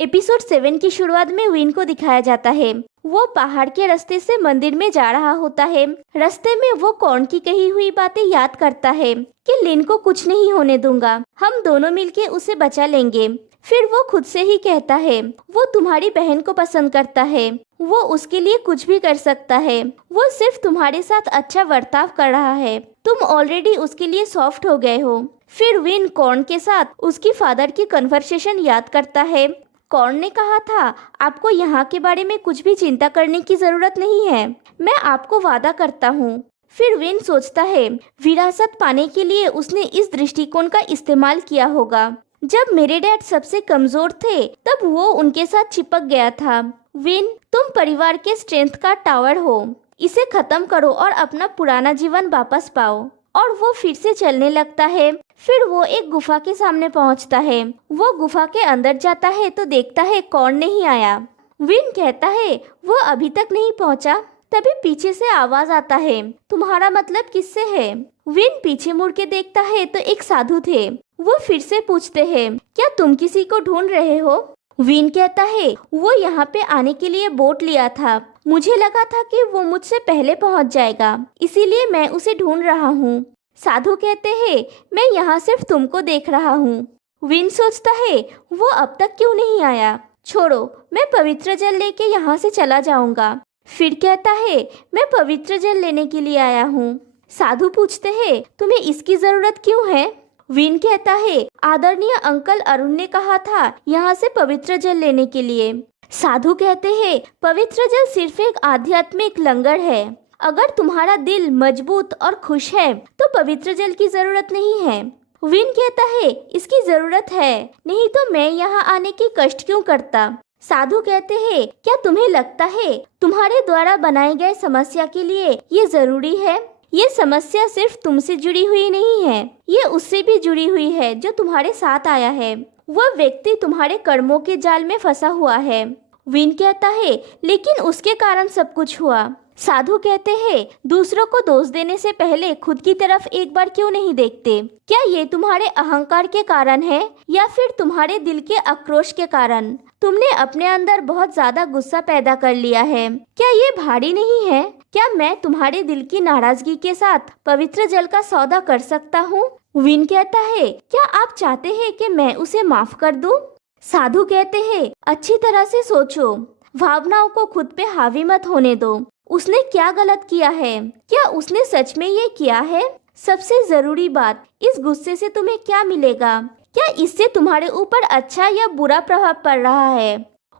Episode 7 की शुरुआत में विन को दिखाया जाता है। वो पहाड़ के रास्ते से मंदिर में जा रहा होता है। रास्ते में वो कॉर्न की कही हुई बातें याद करता है कि लिन को कुछ नहीं होने दूंगा, हम दोनों मिलके उसे बचा लेंगे। फिर वो खुद से ही कहता है वो तुम्हारी बहन को पसंद करता है, वो उसके लिए कुछ भी कर सकता है, वो सिर्फ तुम्हारे साथ अच्छा बर्ताव कर रहा है, तुम ऑलरेडी उसके लिए सॉफ्ट हो गए हो। फिर विन कॉर्न के साथ उसकी फादर की कन्वर्सेशन याद करता है। कॉर्न ने कहा था आपको यहाँ के बारे में कुछ भी चिंता करने की जरूरत नहीं है, मैं आपको वादा करता हूँ। फिर विन सोचता है विरासत पाने के लिए उसने इस दृष्टिकोण का इस्तेमाल किया होगा। जब मेरे डैड सबसे कमजोर थे तब वो उनके साथ चिपक गया था। विन, तुम परिवार के स्ट्रेंथ का टावर हो, इसे खत्म करो और अपना पुराना जीवन वापस पाओ। और वो फिर से चलने लगता है। फिर वो एक गुफा के सामने पहुंचता है। वो गुफा के अंदर जाता है तो देखता है कॉर्न नहीं आया। विन कहता है वो अभी तक नहीं पहुंचा। तभी पीछे से आवाज आता है तुम्हारा मतलब किससे है? विन पीछे मुड़ के देखता है तो एक साधु थे। वो फिर से पूछते हैं क्या तुम किसी को ढूंढ रहे हो? विन कहता है वो यहाँ पे आने के लिए बोट लिया था, मुझे लगा था कि वो मुझसे पहले पहुँच जाएगा, इसीलिए मैं उसे ढूंढ रहा हूँ। साधु कहते हैं मैं यहाँ सिर्फ तुमको देख रहा हूँ। विन सोचता है वो अब तक क्यों नहीं आया, छोड़ो मैं पवित्र जल लेके यहाँ से चला जाऊंगा। फिर कहता है मैं पवित्र जल लेने के लिए आया हूँ। साधु पूछते हैं तुम्हें इसकी जरूरत क्यों है? विन कहता है आदरणीय अंकल अरुण ने कहा था यहाँ से पवित्र जल लेने के लिए। साधु कहते हैं पवित्र जल सिर्फ एक आध्यात्मिक लंगर है, अगर तुम्हारा दिल मजबूत और खुश है तो पवित्र जल की जरूरत नहीं है। विन कहता है इसकी जरूरत है, नहीं तो मैं यहाँ आने की कष्ट क्यों करता। साधु कहते हैं क्या तुम्हें लगता है तुम्हारे द्वारा बनाए गए समस्या के लिए ये जरूरी है? ये समस्या सिर्फ तुमसे जुड़ी हुई नहीं है, ये उससे भी जुड़ी हुई है जो तुम्हारे साथ आया है। वह व्यक्ति तुम्हारे कर्मों के जाल में फंसा हुआ है। विन कहता है लेकिन उसके कारण सब कुछ हुआ। साधु कहते हैं दूसरों को दोष देने से पहले खुद की तरफ एक बार क्यों नहीं देखते? क्या ये तुम्हारे अहंकार के कारण है या फिर तुम्हारे दिल के आक्रोश के कारण? तुमने अपने अंदर बहुत ज्यादा गुस्सा पैदा कर लिया है, क्या ये भारी नहीं है? क्या मैं तुम्हारे दिल की नाराजगी के साथ पवित्र जल का सौदा कर सकता हूँ? विन कहता है क्या आप चाहते हैं कि मैं उसे माफ कर दूं? साधु कहते हैं अच्छी तरह से सोचो, भावनाओं को खुद पे हावी मत होने दो। उसने क्या गलत किया है? क्या उसने सच में ये किया है? सबसे जरूरी बात, इस गुस्से से तुम्हें क्या मिलेगा? क्या इससे तुम्हारे ऊपर अच्छा या बुरा प्रभाव पड़ रहा है?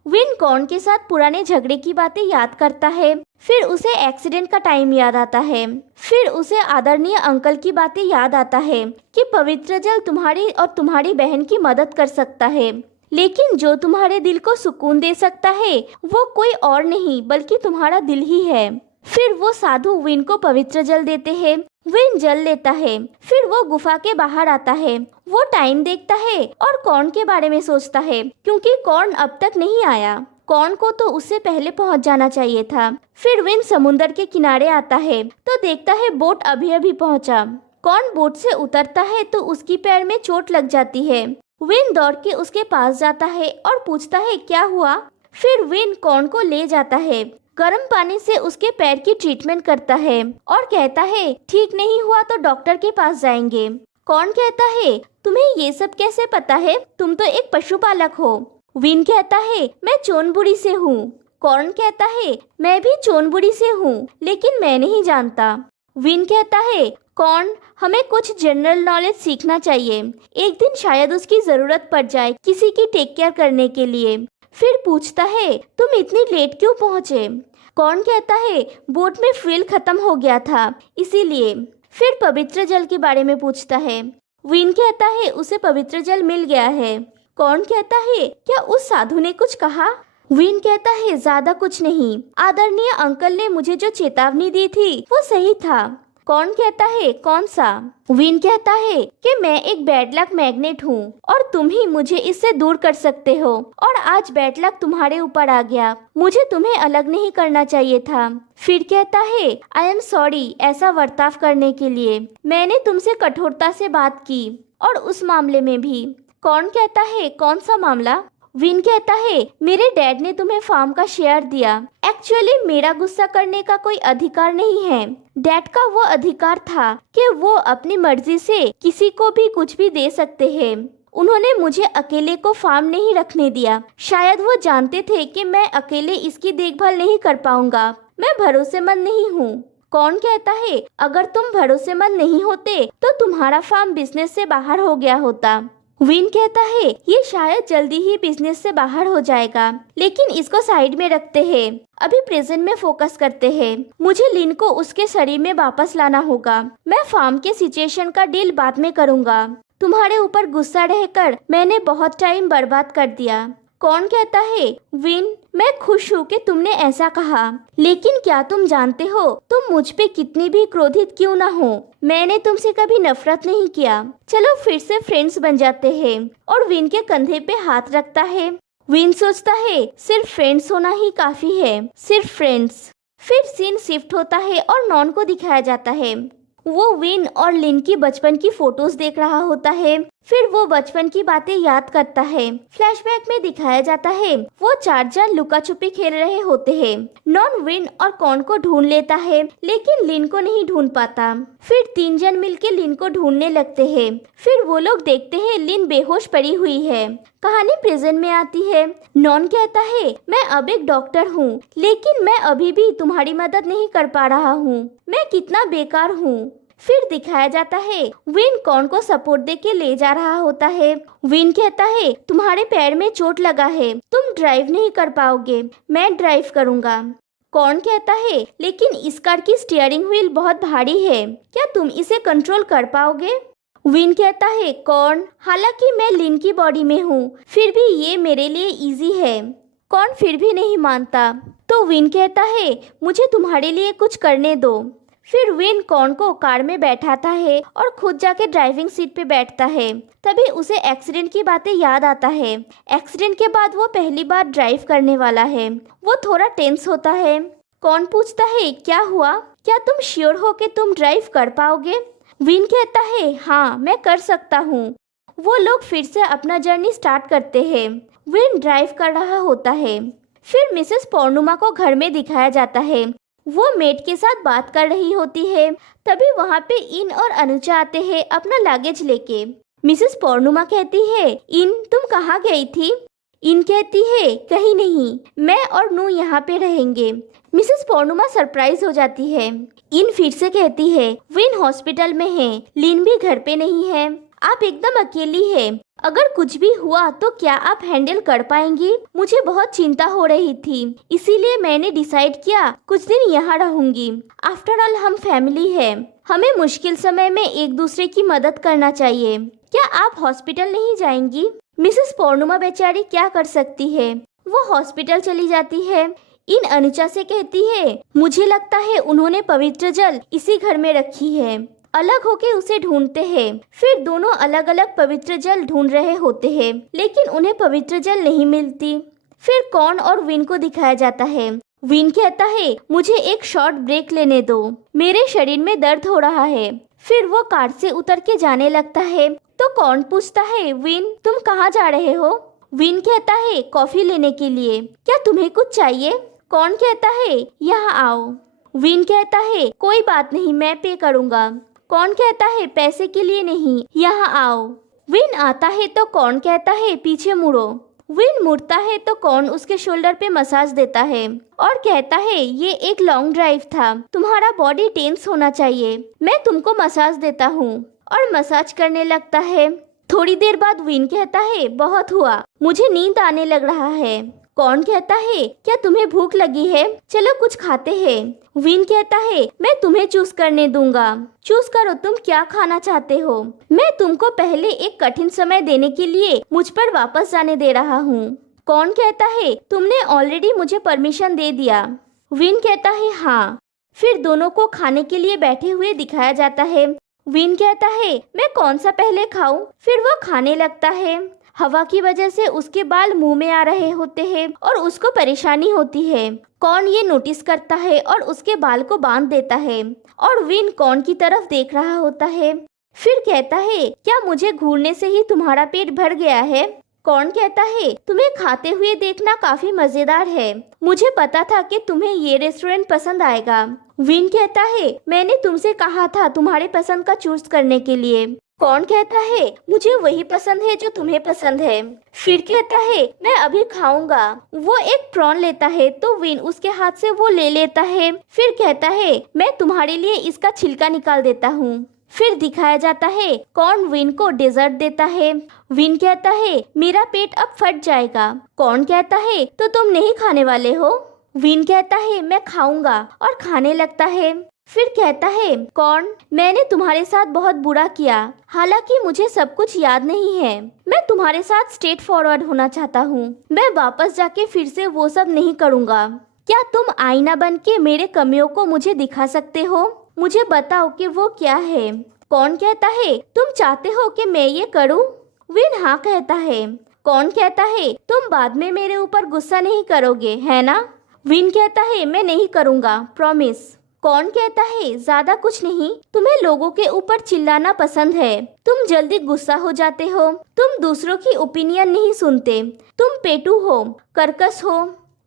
विन कॉर्न के साथ पुराने झगड़े की बातें याद करता है। फिर उसे एक्सीडेंट का टाइम याद आता है। फिर उसे आदरणीय अंकल की बातें याद आता है कि पवित्र जल तुम्हारी और तुम्हारी बहन की मदद कर सकता है, लेकिन जो तुम्हारे दिल को सुकून दे सकता है वो कोई और नहीं बल्कि तुम्हारा दिल ही है। फिर वो साधु विन को पवित्र जल देते हैं। विन जल लेता है। फिर वो गुफा के बाहर आता है। वो टाइम देखता है और कॉर्न के बारे में सोचता है क्योंकि कॉर्न अब तक नहीं आया। कॉर्न को तो उससे पहले पहुंच जाना चाहिए था। फिर विन समुंदर के किनारे आता है तो देखता है बोट अभी अभी पहुंचा। कॉर्न बोट से उतरता है तो उसकी पैर में चोट लग जाती है। विन दौड़ के उसके पास जाता है और पूछता है क्या हुआ। फिर विन कॉर्न को ले जाता है, गर्म पानी से उसके पैर की ट्रीटमेंट करता है और कहता है ठीक नहीं हुआ तो डॉक्टर के पास जाएंगे। कॉर्न कहता है तुम्हें ये सब कैसे पता है, तुम तो एक पशुपालक हो। विन कहता है मैं चोनबुरी से हूँ। कॉर्न कहता है मैं भी चोनबुरी से हूँ, लेकिन मैं नहीं जानता। विन कहता है कॉर्न, हमें कुछ जनरल नॉलेज सीखना चाहिए, एक दिन शायद उसकी जरूरत पड़ जाए किसी की टेक केयर करने के लिए। फिर पूछता है तुम इतनी लेट क्यों पहुँचे? कॉर्न कहता है बोट में फ्यूल खत्म हो गया था इसीलिए। फिर पवित्र जल के बारे में पूछता है। विन कहता है उसे पवित्र जल मिल गया है। कॉर्न कहता है क्या उस साधु ने कुछ कहा? विन कहता है ज्यादा कुछ नहीं, आदरणीय अंकल ने मुझे जो चेतावनी दी थी वो सही था। कॉर्न कहता है कौन सा? विन कहता है कि मैं एक बैड लक मैग्नेट हूँ और तुम ही मुझे इससे दूर कर सकते हो, और आज बैड लक तुम्हारे ऊपर आ गया, मुझे तुम्हें अलग नहीं करना चाहिए था। फिर कहता है आई एम सॉरी ऐसा बर्ताव करने के लिए, मैंने तुमसे कठोरता से बात की और उस मामले में भी। कॉर्न कहता है कौन सा मामला? विन कहता है मेरे डैड ने तुम्हें फार्म का शेयर दिया। एक्चुअली मेरा गुस्सा करने का कोई अधिकार नहीं है। डैड का वो अधिकार था कि वो अपनी मर्जी से किसी को भी कुछ भी दे सकते हैं। उन्होंने मुझे अकेले को फार्म नहीं रखने दिया। शायद वो जानते थे कि मैं अकेले इसकी देखभाल नहीं कर पाऊंगा। मैं भरोसेमंद नहीं हूँ। कौन कहता है अगर तुम भरोसेमंद नहीं होते तो तुम्हारा फार्म बिजनेस से बाहर हो गया होता। विन कहता है ये शायद जल्दी ही बिजनेस से बाहर हो जाएगा, लेकिन इसको साइड में रखते हैं। अभी प्रेजेंट में फोकस करते हैं। मुझे लिन को उसके शरीर में वापस लाना होगा। मैं फार्म के सिचुएशन का डील बाद में करूंगा। तुम्हारे ऊपर गुस्सा रहकर मैंने बहुत टाइम बर्बाद कर दिया। कौन कहता है विन मैं खुश हूँ कि तुमने ऐसा कहा, लेकिन क्या तुम जानते हो तुम मुझ पे कितनी भी क्रोधित क्यों ना हो, मैंने तुमसे कभी नफरत नहीं किया। चलो फिर से फ्रेंड्स बन जाते हैं। और विन के कंधे पे हाथ रखता है। विन सोचता है सिर्फ फ्रेंड्स होना ही काफी है, सिर्फ फ्रेंड्स। फिर सीन शिफ्ट होता है और नॉन को दिखाया जाता है। वो विन और लिन की बचपन की फोटोज देख रहा होता है। फिर वो बचपन की बातें याद करता है। फ्लैशबैक में दिखाया जाता है वो 4 जन लुका छुपी खेल रहे होते हैं। नॉन विन और कॉन को ढूंढ लेता है, लेकिन लिन को नहीं ढूंढ पाता। फिर 3 जन मिलके लिन को ढूंढने लगते हैं। फिर वो लोग देखते हैं लिन बेहोश पड़ी हुई है। कहानी प्रेजेंट में आती है। नॉन कहता है मैं अब एक डॉक्टर हूँ, लेकिन मैं अभी भी तुम्हारी मदद नहीं कर पा रहा हूँ। मैं कितना बेकार हूँ। फिर दिखाया जाता है विन कॉन को सपोर्ट दे के ले जा रहा होता है। विन कहता है तुम्हारे पैर में चोट लगा है, तुम ड्राइव नहीं कर पाओगे, मैं ड्राइव करूंगा। कॉन कहता है लेकिन इस कार की स्टीयरिंग व्हील बहुत भारी है, क्या तुम इसे कंट्रोल कर पाओगे? विन कहता है कॉन हालांकि मैं लिन की बॉडी में हूँ, फिर भी ये मेरे लिए इजी है। कॉन फिर भी नहीं मानता, तो विन कहता है मुझे तुम्हारे लिए कुछ करने दो। फिर विन कॉन को कार में बैठाता है और खुद जाके ड्राइविंग सीट पे बैठता है। तभी उसे एक्सीडेंट की बातें याद आता है। एक्सीडेंट के बाद वो पहली बार ड्राइव करने वाला है। वो थोड़ा टेंस होता है। कॉन पूछता है क्या हुआ, क्या तुम श्योर हो कि तुम ड्राइव कर पाओगे? विन कहता है हाँ मैं कर सकता हूँ। वो लोग फिर से अपना जर्नी स्टार्ट करते हैं। विन ड्राइव कर रहा होता है। फिर मिसेस पौर्णुमा को घर में दिखाया जाता है। वो मेड के साथ बात कर रही होती है। तभी वहाँ पे इन और अनुजा आते हैं अपना लगेज लेके। मिसेस पौर्णुमा कहती है इन तुम कहाँ गई थी? इन कहती है कहीं नहीं, मैं और नू यहाँ पे रहेंगे। मिसेस पौर्णुमा सरप्राइज हो जाती है। इन फिर से कहती है विन हॉस्पिटल में है, लिन भी घर पे नहीं है, आप एकदम अकेली है। अगर कुछ भी हुआ तो क्या आप हैंडल कर पाएंगी? मुझे बहुत चिंता हो रही थी, इसीलिए मैंने डिसाइड किया कुछ दिन यहाँ रहूंगी। आफ्टर ऑल हम फैमिली है, हमें मुश्किल समय में एक दूसरे की मदद करना चाहिए। क्या आप हॉस्पिटल नहीं जाएंगी? मिसेस पौर्णुमा बेचारी क्या कर सकती है, वो हॉस्पिटल चली जाती है। इन अनुजा से कहती है मुझे लगता है उन्होंने पवित्र जल इसी घर में रखी है। अलग होके उसे ढूंढते हैं। फिर दोनों अलग अलग पवित्र जल ढूंढ रहे होते हैं, लेकिन उन्हें पवित्र जल नहीं मिलती। फिर कॉन और विन को दिखाया जाता है। विन कहता है मुझे एक शॉर्ट ब्रेक लेने दो, मेरे शरीर में दर्द हो रहा है। फिर वो कार से उतर के जाने लगता है। तो कॉन पूछता है विन तुम कहाँ जा रहे हो? विन कहता है कॉफी लेने के लिए, क्या तुम्हें कुछ चाहिए? कॉन कहता है यहाँ आओ। विन कहता है कोई बात नहीं, मैं पे करूँगा। कौन कहता है पैसे के लिए नहीं, यहाँ आओ। विन आता है तो कौन कहता है पीछे मुड़ो। विन मुड़ता है तो कौन उसके शोल्डर पे मसाज देता है और कहता है ये एक लॉन्ग ड्राइव था, तुम्हारा बॉडी टेंस होना चाहिए, मैं तुमको मसाज देता हूँ। और मसाज करने लगता है। थोड़ी देर बाद विन कहता है बहुत हुआ, मुझे नींद आने लग रहा है। कौन कहता है क्या तुम्हें भूख लगी है, चलो कुछ खाते हैं। विन कहता है मैं तुम्हें चूज करने दूंगा, चूज करो तुम क्या खाना चाहते हो। मैं तुमको पहले एक कठिन समय देने के लिए मुझ पर वापस जाने दे रहा हूँ। कौन कहता है तुमने ऑलरेडी मुझे परमिशन दे दिया। विन कहता है हाँ। फिर दोनों को खाने के लिए बैठे हुए दिखाया जाता है। विन कहता है मैं कौन सा पहले खाऊं। फिर वो खाने लगता है। हवा की वजह से उसके बाल मुंह में आ रहे होते हैं और उसको परेशानी होती है। कौन ये नोटिस करता है और उसके बाल को बांध देता है और विन कौन की तरफ देख रहा होता है। फिर कहता है क्या मुझे घूरने से ही तुम्हारा पेट भर गया है? कौन कहता है तुम्हें खाते हुए देखना काफी मजेदार है, मुझे पता था कि तुम्हें ये रेस्टोरेंट पसंद आएगा। विन कहता है मैंने तुमसे कहा था तुम्हारे पसंद का चूज करने के लिए। कौन कहता है मुझे वही पसंद है जो तुम्हें पसंद है। फिर कहता है मैं अभी खाऊंगा। वो एक प्रॉन लेता है तो विन उसके हाथ से वो ले लेता है। फिर कहता है मैं तुम्हारे लिए इसका छिलका निकाल देता हूँ। फिर दिखाया जाता है कौन विन को डेजर्ट देता है। विन कहता है मेरा पेट अब फट जाएगा। कौन कहता है तो तुम नहीं खाने वाले हो। विन कहता है मैं खाऊंगा और खाने लगता है। फिर कहता है कौन मैंने तुम्हारे साथ बहुत बुरा किया, हालांकि मुझे सब कुछ याद नहीं है। मैं तुम्हारे साथ स्ट्रेट फॉरवर्ड होना चाहता हूँ। मैं वापस जाके फिर से वो सब नहीं करूँगा। क्या तुम आईना बन के मेरे कमियों को मुझे दिखा सकते हो? मुझे बताओ कि वो क्या है। कौन कहता है तुम चाहते हो कि मैं ये करूँ? विन हाँ कहता है। कौन कहता है तुम बाद में मेरे ऊपर गुस्सा नहीं करोगे है ना? विन कहता है मैं नहीं करूँगा, प्रॉमिस। कौन कहता है ज्यादा कुछ नहीं, तुम्हें लोगों के ऊपर चिल्लाना पसंद है, तुम जल्दी गुस्सा हो जाते हो, तुम दूसरों की ओपिनियन नहीं सुनते, तुम पेटू हो, कर्कश हो।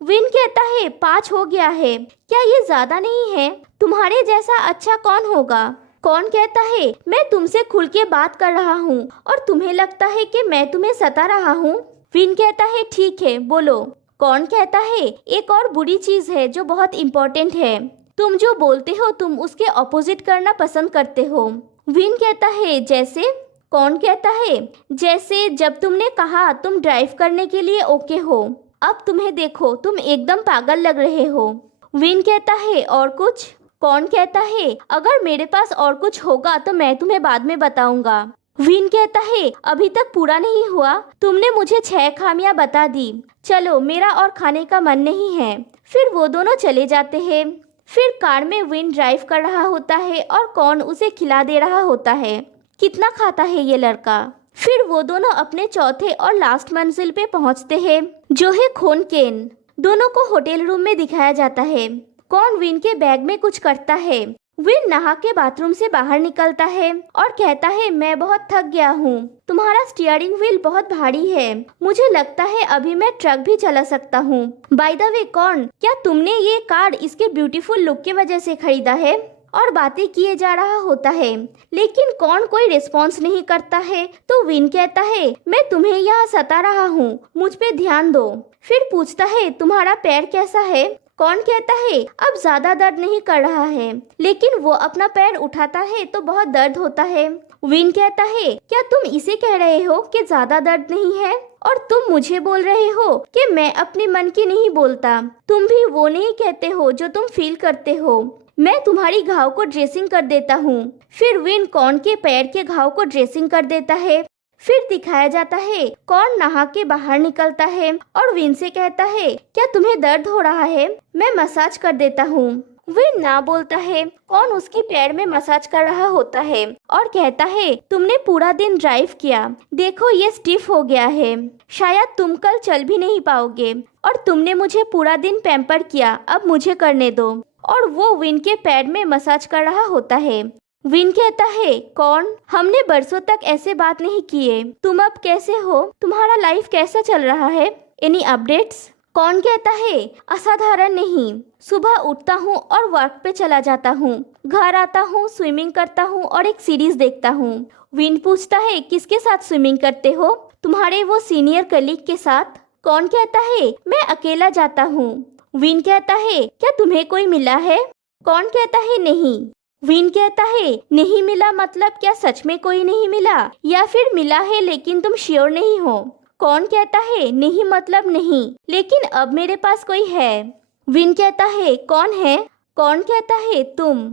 विन कहता है 5 हो गया है, क्या ये ज्यादा नहीं है? तुम्हारे जैसा अच्छा कौन होगा? कौन कहता है मैं तुमसे खुल के बात कर रहा हूँ और तुम्हें लगता है कि मैं तुम्हें सता रहा हूँ। विन कहता है ठीक है बोलो। कौन कहता है एक और बुरी चीज है जो बहुत इम्पोर्टेंट है, तुम जो बोलते हो तुम उसके ऑपोजिट करना पसंद करते हो। विन कहता है जैसे? कौन कहता है जैसे जब तुमने कहा तुम ड्राइव करने के लिए ओके हो, अब तुम्हें देखो तुम एकदम पागल लग रहे हो। विन कहता है और कुछ? कौन कहता है अगर मेरे पास और कुछ होगा तो मैं तुम्हें बाद में बताऊंगा। विन कहता है अभी तक पूरा नहीं हुआ, तुमने मुझे 6 खामियां बता दी, चलो मेरा और खाने का मन नहीं है। फिर वो दोनों चले जाते हैं। फिर कार में विन ड्राइव कर रहा होता है और कौन उसे खिला दे रहा होता है। कितना खाता है ये लड़का। फिर वो दोनों अपने चौथे और लास्ट मंजिल पे पहुंचते हैं जो है खोन केन। दोनों को होटल रूम में दिखाया जाता है। कौन विन के बैग में कुछ करता है। विन नहा के बाथरूम से बाहर निकलता है और कहता है मैं बहुत थक गया हूँ, तुम्हारा स्टीयरिंग व्हील बहुत भारी है, मुझे लगता है अभी मैं ट्रक भी चला सकता हूँ। बाय द वे कौन, क्या तुमने ये कार इसके ब्यूटीफुल लुक की वजह से खरीदा है? और बातें किए जा रहा होता है लेकिन कौन कोई रिस्पॉन्स नहीं करता है। तो विन कहता है मैं तुम्हें यहाँ सता रहा हूँ, मुझ पे ध्यान दो। फिर पूछता है तुम्हारा पैर कैसा है। कौन कहता है अब ज्यादा दर्द नहीं कर रहा है, लेकिन वो अपना पैर उठाता है तो बहुत दर्द होता है। विन कहता है क्या तुम इसे कह रहे हो कि ज्यादा दर्द नहीं है और तुम मुझे बोल रहे हो कि मैं अपने मन की नहीं बोलता? तुम भी वो नहीं कहते हो जो तुम फील करते हो। मैं तुम्हारी घाव को ड्रेसिंग कर देता हूँ। फिर विन कौन के पैर के घाव को ड्रेसिंग कर देता है। फिर दिखाया जाता है कौन नहा के बाहर निकलता है और विन से कहता है क्या तुम्हें दर्द हो रहा है, मैं मसाज कर देता हूँ। विन ना बोलता है। कौन उसके पैर में मसाज कर रहा होता है और कहता है तुमने पूरा दिन ड्राइव किया, देखो ये स्टिफ हो गया है, शायद तुम कल चल भी नहीं पाओगे, और तुमने मुझे पूरा दिन पैम्पर किया, अब मुझे करने दो। और वो विन के पैर में मसाज कर रहा होता है। विन कहता है कौन, हमने बरसों तक ऐसे बात नहीं किए, तुम अब कैसे हो, तुम्हारा लाइफ कैसा चल रहा है, एनी अपडेट्स? कौन कहता है असाधारण नहीं, सुबह उठता हूँ और वर्क पे चला जाता हूँ, घर आता हूँ, स्विमिंग करता हूँ और एक सीरीज देखता हूँ। विन पूछता है किसके साथ स्विमिंग करते हो? तुम्हारे वो सीनियर कलीग के साथ। कौन कहता है मैं अकेला जाता हूँ। विन कहता है क्या तुम्हें कोई मिला है? कौन कहता है नहीं। विन कहता है नहीं मिला मतलब क्या सच में कोई नहीं मिला, या फिर मिला है लेकिन तुम श्योर नहीं हो? कौन कहता है नहीं मतलब नहीं, लेकिन अब मेरे पास कोई है। विन कहता है कौन है? कौन कहता है तुम।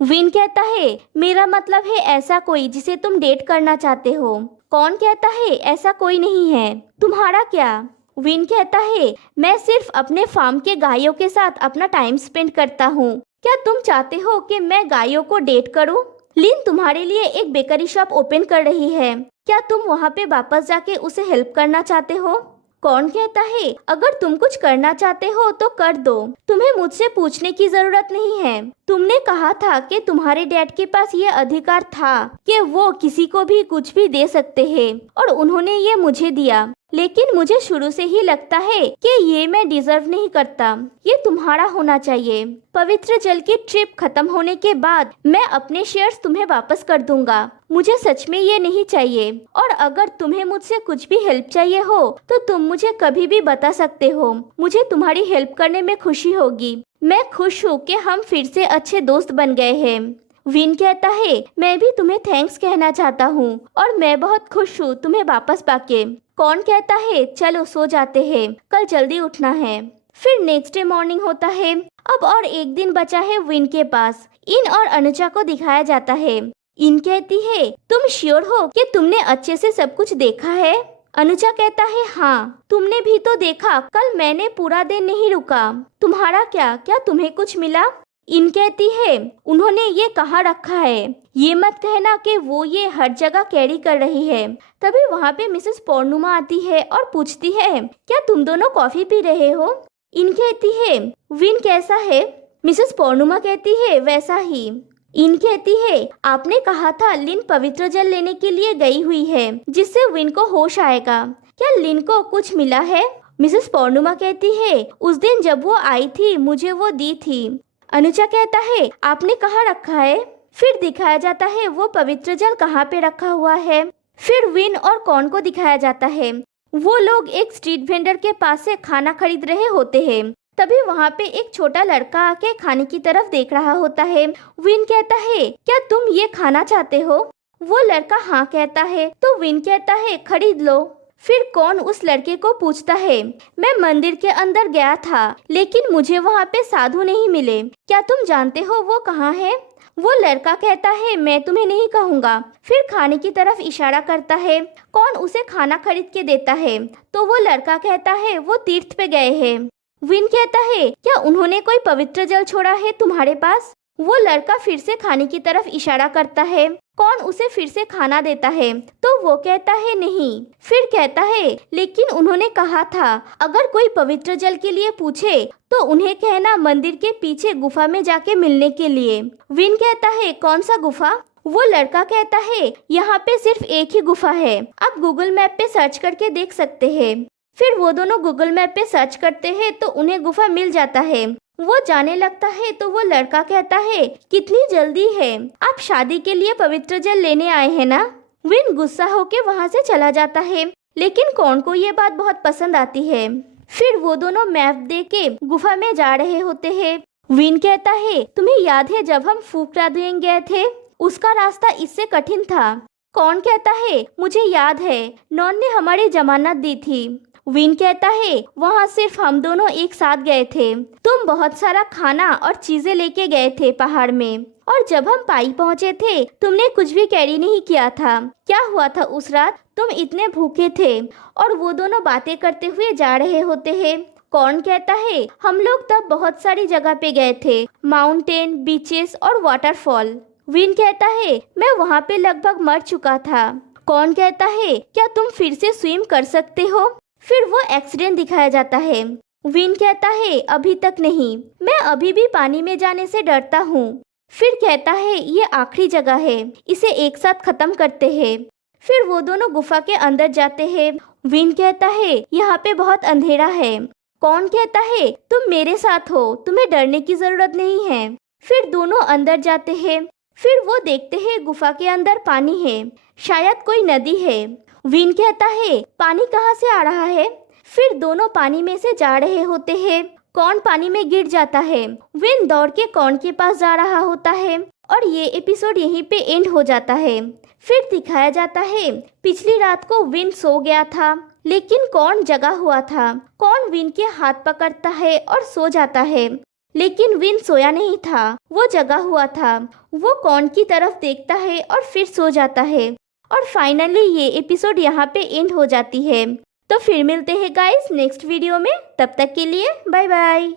विन कहता है मेरा मतलब है ऐसा कोई जिसे तुम डेट करना चाहते हो। कौन कहता है ऐसा कोई नहीं है, तुम्हारा क्या? विन कहता है मैं सिर्फ अपने फार्म के गायों के साथ अपना टाइम स्पेंड करता हूँ, क्या तुम चाहते हो कि मैं गायों को डेट करूं? लिन तुम्हारे लिए एक बेकरी शॉप ओपन कर रही है, क्या तुम वहां पे वापस जाके उसे हेल्प करना चाहते हो? कौन कहता है अगर तुम कुछ करना चाहते हो तो कर दो, तुम्हें मुझसे पूछने की जरूरत नहीं है। तुमने कहा था कि तुम्हारे डैड के पास ये अधिकार था कि वो किसी को भी कुछ भी दे सकते हैं, और उन्होंने ये मुझे दिया, लेकिन मुझे शुरू से ही लगता है कि ये मैं डिजर्व नहीं करता, ये तुम्हारा होना चाहिए। पवित्र जल की ट्रिप खत्म होने के बाद मैं अपने शेयर्स तुम्हें वापस कर दूंगा। मुझे सच में ये नहीं चाहिए, और अगर तुम्हें मुझसे कुछ भी हेल्प चाहिए हो तो तुम मुझे कभी भी बता सकते हो। मुझे तुम्हारी हेल्प करने में खुशी होगी। मैं खुश हूँ कि हम फिर से अच्छे दोस्त बन गए हैं। विन कहता है, मैं भी तुम्हें थैंक्स कहना चाहता हूँ और मैं बहुत खुश हूँ तुम्हें वापस पाके। कॉर्न कहता है, चलो सो जाते हैं, कल जल्दी उठना है। फिर नेक्स्ट डे मॉर्निंग होता है। अब और एक दिन बचा है विन के पास। इन और अनुजा को दिखाया जाता है। इन कहती है, तुम श्योर हो कि तुमने अच्छे से सब कुछ देखा है? अनुजा कहता है, हाँ, तुमने भी तो देखा, कल मैंने पूरा दिन नहीं रुका। तुम्हारा क्या तुम्हें कुछ मिला? इन कहती है, उन्होंने ये कहाँ रखा है, ये मत कहना कि वो ये हर जगह कैरी कर रही है। तभी वहाँ पे मिसेस पौर्णुमा आती है और पूछती है, क्या तुम दोनों कॉफी पी रहे हो? इन कहती है, विन कैसा है? मिसेस पौर्णुमा कहती है, वैसा ही। इन कहती है, आपने कहा था लिन पवित्र जल लेने के लिए गई हुई है जिससे विन को होश आएगा। क्या लिन को कुछ मिला है? मिसेस पौर्णुमा कहती है, उस दिन जब वो आई थी मुझे वो दी थी। अनुजा कहता है, आपने कहाँ रखा है? फिर दिखाया जाता है वो पवित्र जल कहाँ पे रखा हुआ है। फिर विन और कॉर्न को दिखाया जाता है। वो लोग एक स्ट्रीट वेंडर के पास से खाना खरीद रहे होते हैं। तभी वहाँ पे एक छोटा लड़का आके खाने की तरफ देख रहा होता है। विन कहता है, क्या तुम ये खाना चाहते हो? वो लड़का हाँ कहता है तो विन कहता है, खरीद लो। फिर कौन उस लड़के को पूछता है, मैं मंदिर के अंदर गया था लेकिन मुझे वहाँ पे साधु नहीं मिले, क्या तुम जानते हो वो कहाँ है? वो लड़का कहता है, मैं तुम्हें नहीं कहूँगा। फिर खाने की तरफ इशारा करता है। कौन उसे खाना खरीद के देता है तो वो लड़का कहता है, वो तीर्थ पे गए हैं। विन कहता है, क्या उन्होंने कोई पवित्र जल छोड़ा है तुम्हारे पास? वो लड़का फिर से खाने की तरफ इशारा करता है। कौन उसे फिर से खाना देता है तो वो कहता है, नहीं। फिर कहता है, लेकिन उन्होंने कहा था अगर कोई पवित्र जल के लिए पूछे तो उन्हें कहना मंदिर के पीछे गुफा में जाके मिलने के लिए। विन कहता है, कौन सा गुफा? वो लड़का कहता है, यहाँ पे सिर्फ एक ही गुफा है, आप गूगल मैप पे सर्च करके देख सकते हैं। फिर वो दोनों गूगल मैप पे सर्च करते हैं तो उन्हें गुफा मिल जाता है। वो जाने लगता है तो वो लड़का कहता है, कितनी जल्दी है, आप शादी के लिए पवित्र जल लेने आए हैं ना? विन गुस्सा होके वहाँ से चला जाता है, लेकिन कॉर्न को ये बात बहुत पसंद आती है। फिर वो दोनों मैप देख के गुफा में जा रहे होते हैं। विन कहता है, तुम्हें याद है जब हम फूकरादुएं गए थे, उसका रास्ता इससे कठिन था। कॉर्न कहता है, मुझे याद है, नॉन ने हमारी जमानत दी थी। विन कहता है, वहाँ सिर्फ हम दोनों एक साथ गए थे, तुम बहुत सारा खाना और चीजें लेके गए थे पहाड़ में, और जब हम पाई पहुँचे थे तुमने कुछ भी कैरी नहीं किया था। क्या हुआ था उस रात? तुम इतने भूखे थे। और वो दोनों बातें करते हुए जा रहे होते हैं। कॉर्न कहता है, हम लोग तब बहुत सारी जगह पे गए थे, माउंटेन, बीचेस और वाटरफॉल। विन कहता है, मैं वहाँ पे लगभग मर चुका था। कॉर्न कहता है, क्या तुम फिर से स्विम कर सकते हो? फिर वो एक्सीडेंट दिखाया जाता है। विन कहता है, अभी तक नहीं, मैं अभी भी पानी में जाने से डरता हूँ। फिर कहता है, ये आखिरी जगह है, इसे एक साथ खत्म करते हैं। फिर वो दोनों गुफा के अंदर जाते हैं। विन कहता है, यहाँ पे बहुत अंधेरा है। कॉर्न कहता है, तुम मेरे साथ हो, तुम्हें डरने की जरूरत नहीं है। फिर दोनों अंदर जाते हैं। फिर वो देखते हैं गुफा के अंदर पानी है, शायद कोई नदी है। विन कहता है, पानी कहाँ से आ रहा है? फिर दोनों पानी में से जा रहे होते हैं। कॉर्न पानी में गिर जाता है। विन दौड़ के कॉर्न के पास जा रहा होता है और ये एपिसोड यहीं पे एंड हो जाता है। फिर दिखाया जाता है, पिछली रात को विन सो गया था लेकिन कॉर्न जगा हुआ था। कॉर्न विन के हाथ पकड़ता है और सो जाता है, लेकिन विन सोया नहीं था, वो जगा हुआ था। वो कॉर्न की तरफ देखता है और फिर सो जाता है। और फाइनली ये एपिसोड यहाँ पे एंड हो जाती है। तो फिर मिलते हैं गाइस नेक्स्ट वीडियो में, तब तक के लिए बाय बाय।